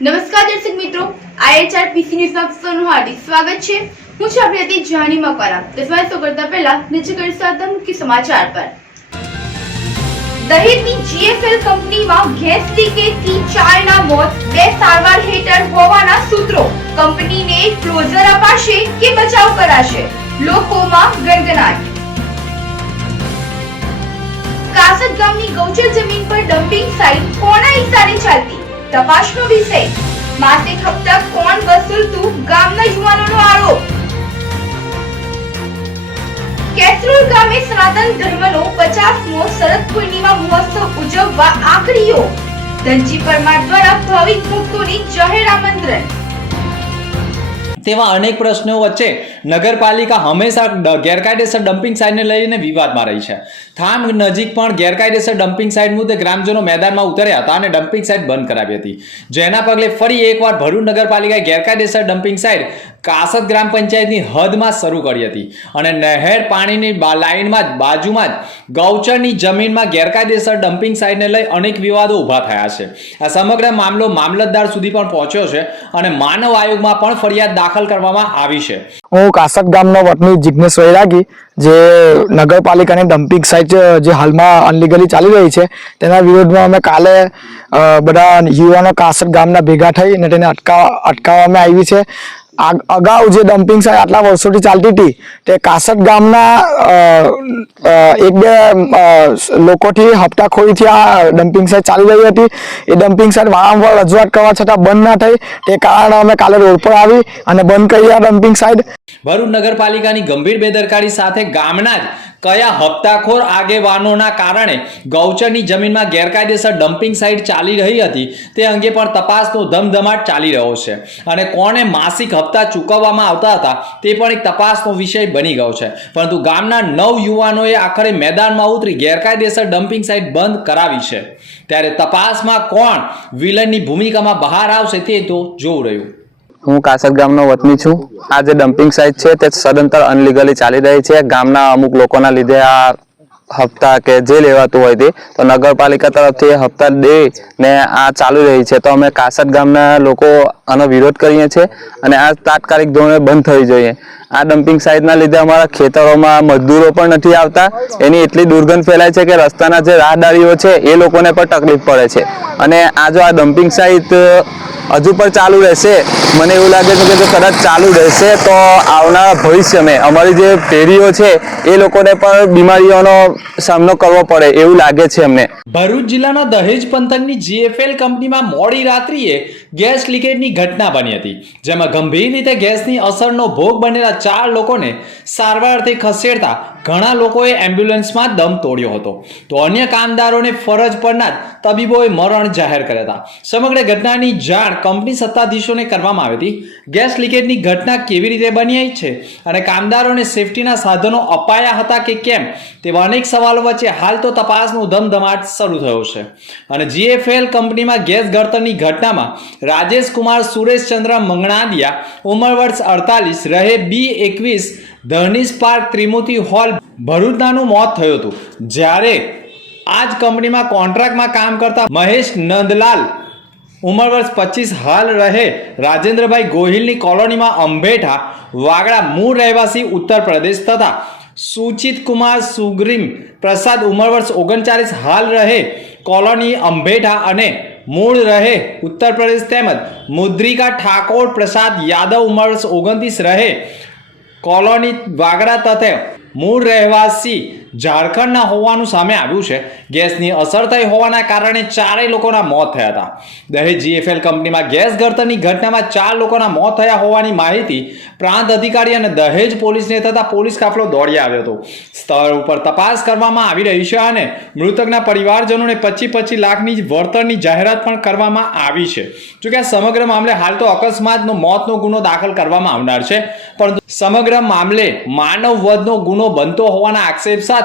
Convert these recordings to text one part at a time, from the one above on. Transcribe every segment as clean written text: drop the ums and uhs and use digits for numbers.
નમસ્કાર દર્શક મિત્રો, IHR PC ન્યૂઝ માં આપનું હાર્દિક સ્વાગત છે। હું છું આપની અતિ જાની મકવાણા। તો શરૂ કરતા પહેલા નીચે કરીશું મુખ્ય સમાચાર પર। દહેજની GFL કંપનીમાં ગેસ લીકેજથી 4ના મોત, 2 સારવાર હેઠળ હોવાના સૂત્રો। કંપનીને ક્લોઝર અપાશે કે બચાવ કરાશે? લોકોમાં ગણગણાટ। કાસદ ગામની ગૌચર જમીન પર ડમ્પિંગ સાઇટ કોના ઇશારે ચાલતી? तपासનો વિષય। માસિક હપ્તા કોણ વસૂલતું? ગામના યુવાનોનો આરોપ। કેસરોલ ગામે સનાતન ધર્મનો 50મો શરદ પૂર્ણિમા મહોત્સવ ઉજવવા આખરીઓ। ધનજી પરમાર દ્વારા ભાવિક ભક્તોને જાહેર આમંત્રણ। તેવા અનેક પ્રશ્નો વચ્ચે નગરપાલિકા હંમેશા ગેરકાયદેસર ડમ્પિંગ સાઇટને લઈને વિવાદમાં રહી છે। થાન નજીક પણ ગેરકાયદેસર ડમ્પિંગ સાઇટ મુદ્દે ગ્રામજનો મેદાનમાં ઉતર્યા હતા અને ડમ્પિંગ સાઇટ બંધ કરાવી હતી, જેના પગલે ફરી એકવાર ભરૂચ નગરપાલિકાએ ગેરકાયદેસર ડમ્પિંગ સાઇટ કાસદ ગ્રામ પંચાયતની હદમાં શરૂ કરી હતી અને નહેર પાણીની લાઇનમાં બાજુમાં જ ગૌચરની જમીનમાં ગેરકાયદેસર ડમ્પિંગ સાઇટને લઈ અનેક વિવાદો ઊભા થયા છે। આ સમગ્ર મામલો મામલતદાર સુધી પણ પહોંચ્યો છે અને માનવ આયોગમાં પણ ફરિયાદ દાખલ કરવામાં આવી છે। હું કાસદ ગામનો વતની જિગ્નેશ વૈરાગી જે નગરપાલિકાની ડમ્પિંગ સાઇટ જે હાલમાં અનલીગલી ચાલી રહી છે તેના વિરોધમાં અમે કાલે બધા યુવાનો કાસદ ગામના ભેગા થઈ અને તેને અટકાવવામાં આવી છે। અગાઉ જે ડમ્પિંગ સાઇટ આટલા વર્ષોથી ચાલતી હતી તે કાસદ ગામના એક બે લોકોથી હપ્તાખોરીથી આ ડમ્પિંગ સાઇટ ચાલી રહી હતી। એ ડમ્પિંગ સાઇટ વારંવાર રજૂઆત કરવા છતાં બંધ ના થઈ, તે કારણે અમે કાલે રોડ પર આવી અને બંધ કરી આ ડમ્પિંગ સાઇટ। ભરૂચ નગરપાલિકાની ગંભીર બેદરકારી સાથે ગામના જ કયા હપ્તાખોર આગેવાનોના કારણે ગૌચરની જમીનમાં ગેરકાયદેસર ડમ્પિંગ સાઇટ ચાલી રહી હતી તે અંગે પણ તપાસનો ધમધમાટ ચાલી રહ્યો છે અને કોને માસિક હપ્તા ચૂકવવામાં આવતા હતા તે પણ એક તપાસનો વિષય બની ગયો છે। પરંતુ ગામના 9 યુવાનોએ આખરે મેદાનમાં ઉતરી ગેરકાયદેસર ડમ્પિંગ સાઇટ બંધ કરાવી છે, ત્યારે તપાસમાં કોણ વિલનની ભૂમિકામાં બહાર આવશે તે તો જોવું રહ્યું। હું કાસદ ગામનો વતની છું। આ જે ડમ્પિંગ સાઇટ છે તે સદંતર અનલીગલી ચાલી રહી છે। ગામના અમુક લોકોના લીધે આ હપ્તા કે જે લેવાતું હોય તે તો નગરપાલિકા તરફથી હપ્તા દે ને આ ચાલુ રહી છે, તો અમે કાસદ ગામના લોકો આનો વિરોધ કરીએ છીએ અને આ તાત્કાલિક ધોરણે બંધ થવી જોઈએ। આ ડમ્પિંગ સાઇટના લીધે અમારા ખેતરોમાં મજદૂરો પણ નથી આવતા, એની એટલી દુર્ગંધ ફેલાય છે કે રસ્તાના જે રાહદારીઓ છે એ લોકોને પણ તકલીફ પડે છે। અને આ જો આ ડમ્પિંગ સાઇટ હજુ પણ ચાલુ રહેશે, મને એવું લાગે છે કે જો કદાચ ચાલુ રહેશે તો આવનારા ભવિષ્યમાં અમારી જે પેઢીઓ છે એ લોકોને પણ બીમારીઓનો સામનો કરવો પડે એવું લાગે છે અમને। ભરૂચ જિલ્લાના દહેજ પંથકની GFL કંપનીમાં મોડી રાત્રિએ ગેસ લીકેજની ઘટના બની હતી, જેમાં ગંભીર રીતે ગેસની અસરનો ભોગ બનેલા 4 લોકોને સારવાર અર્થે ખસેડતા ઘણા લોકોએ એમ્બ્યુલન્સમાં દમ તોડ્યો હતો, તો અન્ય કામદારોને ફરજ પરના તબીબોએ મરણ જાહેર કર્યા હતા। સમગ્ર ઘટનાની જાણ કંપની સત્તાધીશોને કરવામાં આવી હતી। ગેસ લીકેજની ઘટના કેવી રીતે બની છે અને કામદારોને સેફટીના સાધનો અપાયા હતા કે કેમ તેવા અનેક સવાલો વચ્ચે હાલ તો તપાસનો ધમધમાટ શરૂ થયો છે અને GFL કંપનીમાં ગેસ ગળતરની ઘટનામાં રાજેશ કુમાર સુરેશ ચંદ્ર મંગણાદિયા, ઉંમર વર્ષ 48, રહે B21, ધર્નિશ પાર્ક, ત્રિમૂર્તિ હોલ, ભરૂચનાનું મોત થયું હતું। જ્યારે આ જ કંપનીમાં કોન્ટ્રાક્ટમાં કામ કરતા મહેશ નંદલાલ, ઉંમર વર્ષ 25, હાલ રહે રાજેન્દ્રભાઈ ગોહિલની કોલોનીમાં અંબેઠા, વાગડા, મૂળ રહેવાસી ઉત્તર પ્રદેશ તથા સુચિત કુમાર સુગ્રીમ પ્રસાદ, ઉંમર વર્ષ 39, હાલ રહે કોલોની અંબેઠા અને મૂળ રહે ઉત્તર પ્રદેશ, તેમજ મુદ્રિકા ઠાકોર પ્રસાદ યાદવ, ઉંમર વર્ષ 29, રહે કોલોની વાગડા તથા મૂળ રહેવાસી ઝારખંડના હોવાનું સામે આવ્યું છે। ગેસની અસર થઈ હોવાના કારણે 4 લોકોના મોત થયા હતા। દહેજ GFL કંપનીમાં ગેસ ગળતરની ઘટનામાં 4 લોકોના મોત થયા હોવાની માહિતી પ્રાંત અધિકારી અને દહેજ પોલીસને થતા પોલીસ કાફલો દોડી આવ્યો હતો। સ્થળ ઉપર તપાસ કરવામાં આવી રહી છે અને મૃતકના પરિવારજનોને 25 લાખની વળતરની જાહેરાત પણ કરવામાં આવી છે। જોકે આ સમગ્ર મામલે હાલ તો અકસ્માતનો મોતનો ગુનો દાખલ કરવામાં આવનાર છે, પરંતુ સમગ્ર મામલે માનવ વધનો ગુનો બનતો હોવાના આક્ષેપ સાથે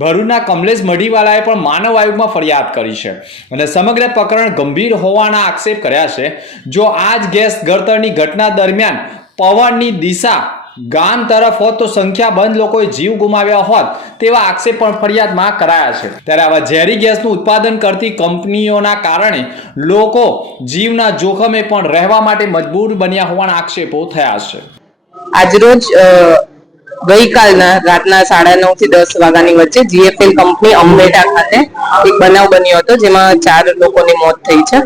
ભરૂચના કમલેશ મઢીવાલાએ પણ માનવ આયોગમાં ફરિયાદ કરી છે અને સમગ્ર પ્રકરણ ગંભીર હોવાના આક્ષેપ કર્યા છે। જો આ જ ગેસ ગળતરની ઘટના દરમિયાન પવનની દિશા ગામ તરફ હોત તો સંખ્યાબંધ લોકોએ જીવ ગુમાવ્યા હોત તેવા આક્ષેપ પણ ફરિયાદમાં કરાયા છે। ત્યારે આવા ઝેરી ગેસનું ઉત્પાદન કરતી કંપનીઓના કારણે લોકો જીવના જોખમે પણ રહેવા માટે મજબૂર બન્યા હોવાના આક્ષેપો થયા છે। આજરોજ ગઈકાલના રાતના 9:30 થી 10 વાગ્યાની વચ્ચે જીએફએલ કંપની અંબેટા ખાતે એક બનાવ બન્યો હતો, જેમાં 4 લોકોની મોત થઈ છે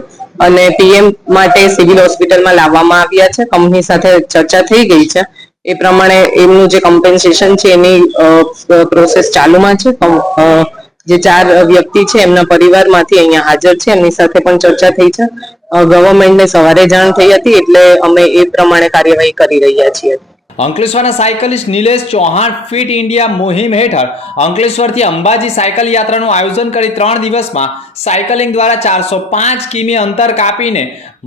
અને પીએમ માટે સિવિલ હોસ્પિટલમાં લાવવામાં આવ્યા છે। કંપની સાથે ચર્ચા થઈ ગઈ છે, એ પ્રમાણે એમનું જે કમ્પેન્સેશન છે એની પ્રોસેસ ચાલુમાં છે। જે 4 વ્યક્તિ છે એમના પરિવારમાંથી અહીંયા હાજર છે, એમની સાથે પણ ચર્ચા થઈ છે। ગવર્મેન્ટને સવારે જાણ થઈ હતી, એટલે અમે એ પ્રમાણે કાર્યવાહી કરી રહ્યા છીએ। અંકલેશ્વરના cyclist Nilesh Chauhan fit India મુહિમ હેઠળ અંકલેશ્વરથી અંબાજી સાયકલ યાત્રાનું આયોજન કરી 3 દિવસમાં સાયકલિંગ દ્વારા 405 કિમી અંતર કાપીને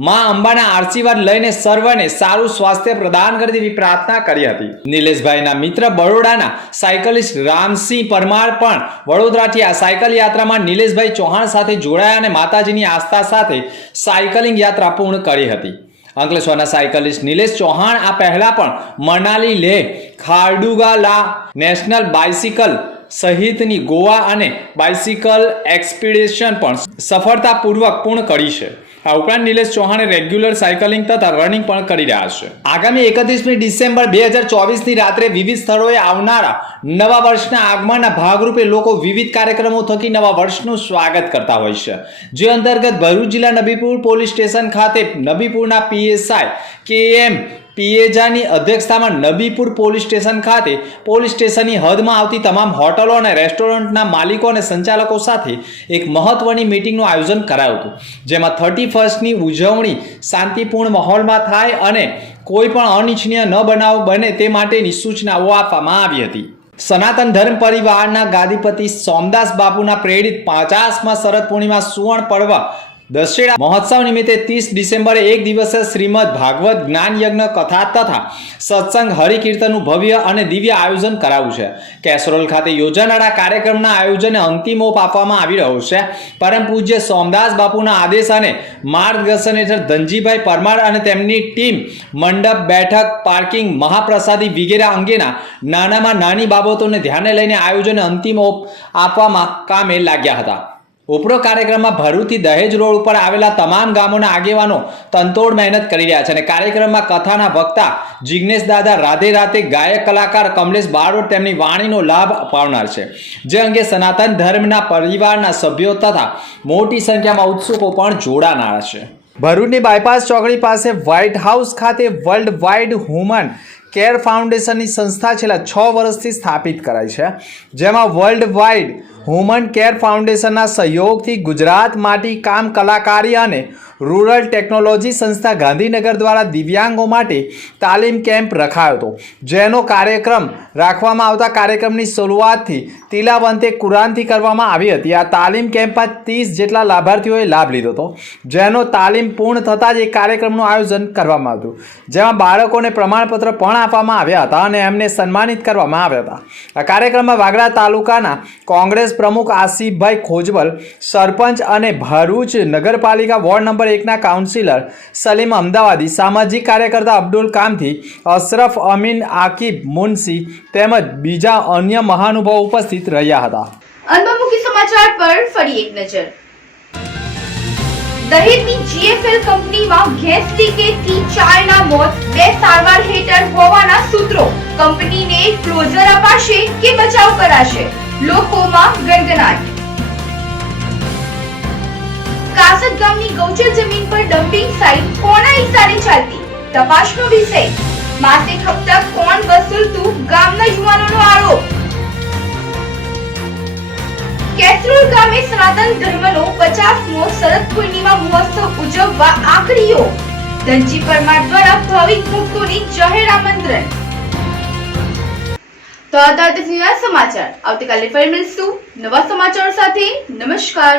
માં અંબાના આશીર્વાદ લઈને સર્વને સારું સ્વાસ્થ્ય પ્રદાન કરે તેવી પ્રાર્થના કરી હતી। નિલેશભાઈના મિત્ર બરોડાના સાયકલિસ્ટ રામસિંહ પરમાર પણ વડોદરાથી આ સાયકલ યાત્રામાં નિલેશભાઈ ચૌહાણ સાથે જોડાયા અને માતાજીની આસ્થા સાથે સાયકલિંગ યાત્રા પૂર્ણ કરી હતી। અંકલેશ્વરના સાયકલિસ્ટ નિલેશ ચૌહાણ આ પહેલા પણ મનાલી, લેહ, ખારડુગા નેશનલ બાઇસિકલ સહિતની ગોવા અને બાઇસિકલ એક્સપિડિશન પણ સફળતાપૂર્વક પૂર્ણ કરી છે। આ ઉપરાંત નિલેશ ચૌહાણે રેગ્યુલર સાયકલિંગ તથા રનિંગ પણ કરી રહ્યા છે। આગામી 31મી ડિસેમ્બર 2024ની રાત્રે વિવિધ સ્થળોએ આવનારા નવા વર્ષના આગમનના ભાગરૂપે લોકો વિવિધ કાર્યક્રમો થકી નવા વર્ષનું સ્વાગત કરતા હોય છે, જે અંતર્ગત ભરૂચ જિલ્લા નબીપુર પોલીસ સ્ટેશન ખાતે નબીપુરના પીએસઆઈ KM પિયેજાની અધ્યક્ષતામાં નબીપુર પોલીસ સ્ટેશન ખાતે પોલીસ સ્ટેશનની હદમાં આવતી તમામ હોટલો અને રેસ્ટોરન્ટના માલિકો અને સંચાલકો સાથે એક મહત્વની મીટિંગનું આયોજન કરાયું હતું, જેમાં 31ની ઉજવણી શાંતિપૂર્ણ માહોલમાં થાય અને કોઈ પણ અનિચ્છનીય ન બનાવ બને તે માટેની સૂચનાઓ આપવામાં આવી હતી। સનાતન ધર્મ પરિવારના ગાદીપતિ સોમદાસ બાપુના પ્રેરિત 50મા શરદ પૂર્ણિમા સુવર્ણ પર્વ દશેરા મહોત્સવ નિમિત્તે 30 ડિસેમ્બરે એક દિવસે શ્રીમદ ભાગવત જ્ઞાન યજ્ઞ કથા તથા સત્સંગ હરિકીર્તનનું ભવ્ય અને દિવ્ય આયોજન કરાયું છે। કેસરોલ ખાતે યોજાનારા કાર્યક્રમના આયોજને અંતિમ ઓપ આપવામાં આવી રહ્યો છે। પરમ પૂજ્ય સોમદાસ બાપુના આદેશ અને માર્ગદર્શન હેઠળ ધનજીભાઈ પરમાર અને તેમની ટીમ મંડપ, બેઠક, પાર્કિંગ, મહાપ્રસાદી વગેરે અંગેના નાનામાં નાની બાબતોને ધ્યાને લઈને આયોજને અંતિમ ઓપ આપવામાં કામે લાગ્યા હતા। ઉપરોક્ત કાર્યક્રમમાં ભરૂચથી દહેજ રોડ ઉપર આવેલા તમામ ગામોના આગેવાનો તનતોડ મહેનત કરી રહ્યા છે અને કાર્યક્રમમાં કથાના વક્તા જિગ્નેશ દાદા રાધે રાધે, ગાયક કલાકાર કમલેશ બારોટ તેમની વાણીનો લાભ અપાવનાર છે, જે અંગે સનાતન ધર્મના પરિવારના સભ્યો તથા મોટી સંખ્યામાં ઉત્સુકો પણ જોડાનાર છે। ભરૂચની બાયપાસ ચોકડી પાસે વ્હાઇટ હાઉસ ખાતે વર્લ્ડ વાઇડ હ્યુમન કેર ફાઉન્ડેશનની સંસ્થા છેલ્લા 6 વર્ષથી સ્થાપિત કરાઈ છે, જેમાં વર્લ્ડ વાઇડ હ્યુમન કેર ફાઉન્ડેશનના સહયોગથી ગુજરાત માટી કામ કલાકારી અને રૂરલ ટેકનોલોજી સંસ્થા ગાંધીનગર દ્વારા દિવ્યાંગો માટે તાલીમ કેમ્પ રખાયો હતો, જેનો કાર્યક્રમ રાખવામાં આવતા કાર્યક્રમની શરૂઆતથી તિલાવંતે કુરાનથી કરવામાં આવી હતી। આ તાલીમ કેમ્પમાં 30 જેટલા લાભાર્થીઓએ લાભ લીધો હતો, જેનો તાલીમ પૂર્ણ થતાં જ એક કાર્યક્રમનું આયોજન કરવામાં આવ્યું, જેમાં બાળકોને પ્રમાણપત્ર પણ આપવામાં આવ્યા હતા અને એમને સન્માનિત કરવામાં આવ્યા હતા। આ કાર્યક્રમમાં વાગડા તાલુકાના કોંગ્રેસ પ્રમુખ આસિફભાઈ ખોજબલ, સરપંચ અને ભરૂચ નગરપાલિકા વોર્ડ નંબર 1ના કાઉન્સિલર સલીમ અમદાવાદી, સામાજિક કાર્યકર્તા અબ્દુલ કામથી, અશરફ અમીન, આકિબ મુનસી તેમજ બીજા અન્ય મહાનુભાવો ઉપસ્થિત રહ્યા હતા। અંતમુખી સમાચાર પર ફરી એક નજર। દહેજની જીએફએલ કંપનીમાં ગેસ લીકેજથી 4ના મોત, 2 સારવાર હેઠળ હોવાના સૂત્રો। કંપનીને ક્લોઝર અપાશે કે બચાવ કરાશે? લોકોમાં ગણગણાટ। કાસદ ગામની ગૌચર જમીન પર ડમ્પિંગ સાઇટ કોના ઇશારે ચાલતી? તપાસનો વિષય। માસિક હપ્તા કોણ વસૂલતું? ગામના યુવાનોનો આરોપ। કેસરોલ ગામે સનાતન ધર્મનો 50મો શરદ પૂર્ણિમા મહોત્સવ ઉજવવા આખરીઓ। ધનજી પરમાર દ્વારા ભાવિક ભક્તોને જાહેર આમંત્રણ। તો આ હતા સમાચાર। આવતીકાલે ફરી મળીશું નવા સમાચાર સાથે। નમસ્કાર।